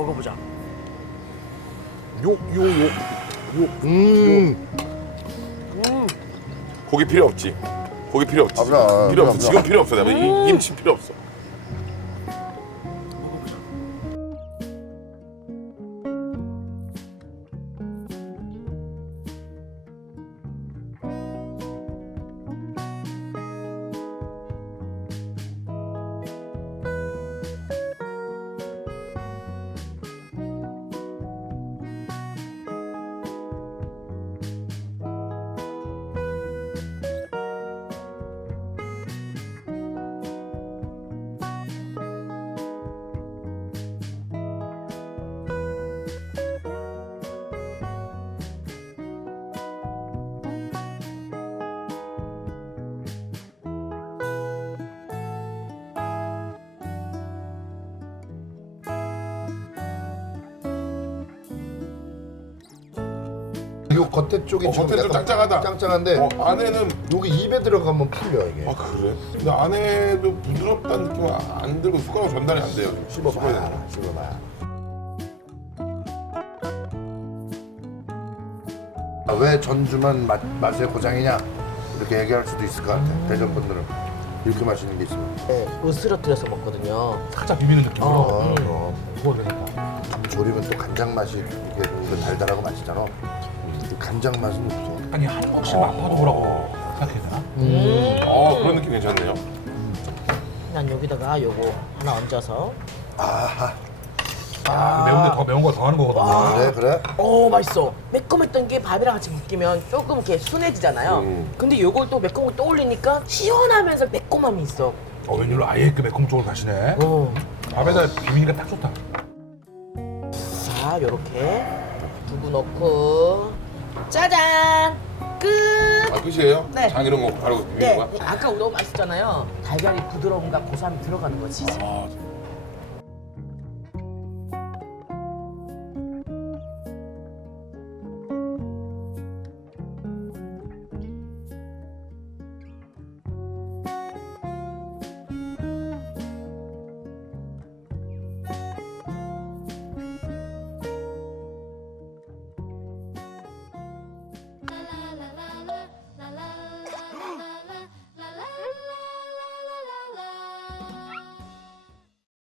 먹어보자. 요, 요, 요, 요. 음. 고기 필요 없지. 고기 필요 없지. 아, 그럼, 필요 없어. 그럼, 지금 필요 없어. 나면 이 김치 필요 없어. 요 겉에 쪽이 어, 겉에 좀 약간 짱짱하다. 짱짱한데 어, 안에는 여기 입에 들어가면 풀려 이게. 아 그래? 근데 안에도 부드럽다는 느낌은 안 들고 숟가락 전달이 안 돼요. 씹어봐야 거. 씹어봐. 아, 왜 전주만 맛, 맛의 고장이냐 이렇게 얘기할 수도 있을 것 같아 대전 분들은 이렇게 맛있는 게 있으면 네, 으스러뜨려서 먹거든요. 살짝 비비는 느낌으로. 어, 음. 어, 그거 되겠다. 조림은 또 간장 맛이 이게 그 달달하고 맛있잖아 이 간장 맛은 없어 아니 한국식 마파도 뭐라고 생각해야 되나? 음. 어 그런 느낌 괜찮네요. 난 여기다가 요거 하나 얹어서. 아하 아, 매운데 더 매운 거 더 하는 거거든요. 그래 그래 오 맛있어. 매콤했던 게 밥이랑 같이 먹기면 조금 이렇게 순해지잖아요. 음. 근데 요걸 또 매콤 걸 떠올리니까 시원하면서 매콤함이 있어. 어, 웬일로 아예 그 매콤 쪽으로 가시네. 어. 밥에다 비비니까 딱 좋다. 자, 요렇게 두부 넣고 짜잔 끝. 아 끝이에요? 네. 장 이런 거 바로 네, 거야? 아까 너무 맛있잖아요. 달걀이 부드러움과 고소함이 들어가는 거지. 이제. 아